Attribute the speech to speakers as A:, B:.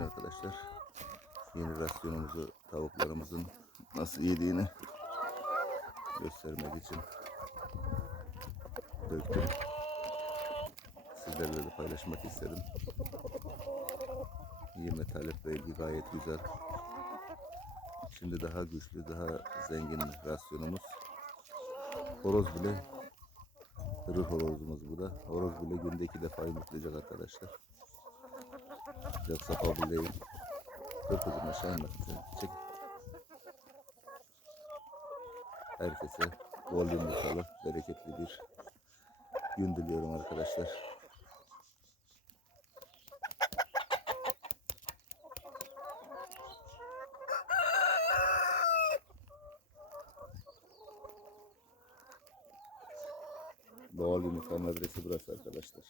A: Arkadaşlar yeni rasyonumuzu tavuklarımızın nasıl yediğini göstermek için döktüm. Sizlerle de paylaşmak istedim. Yeme talep ve ilgi gayet güzel. Şimdi daha güçlü, daha zengin rasyonumuz. Horoz bile, hırır horozumuz bu da. Horoz bile günde iki defa yumurtlayacak arkadaşlar. Yoksa kabul değil. Dur kızım aşağı inme kızım. Çek. Herkese bol yumurtalı, bereketli bir gün diliyorum arkadaşlar. Doğal yumurtanın adresi burası arkadaşlar.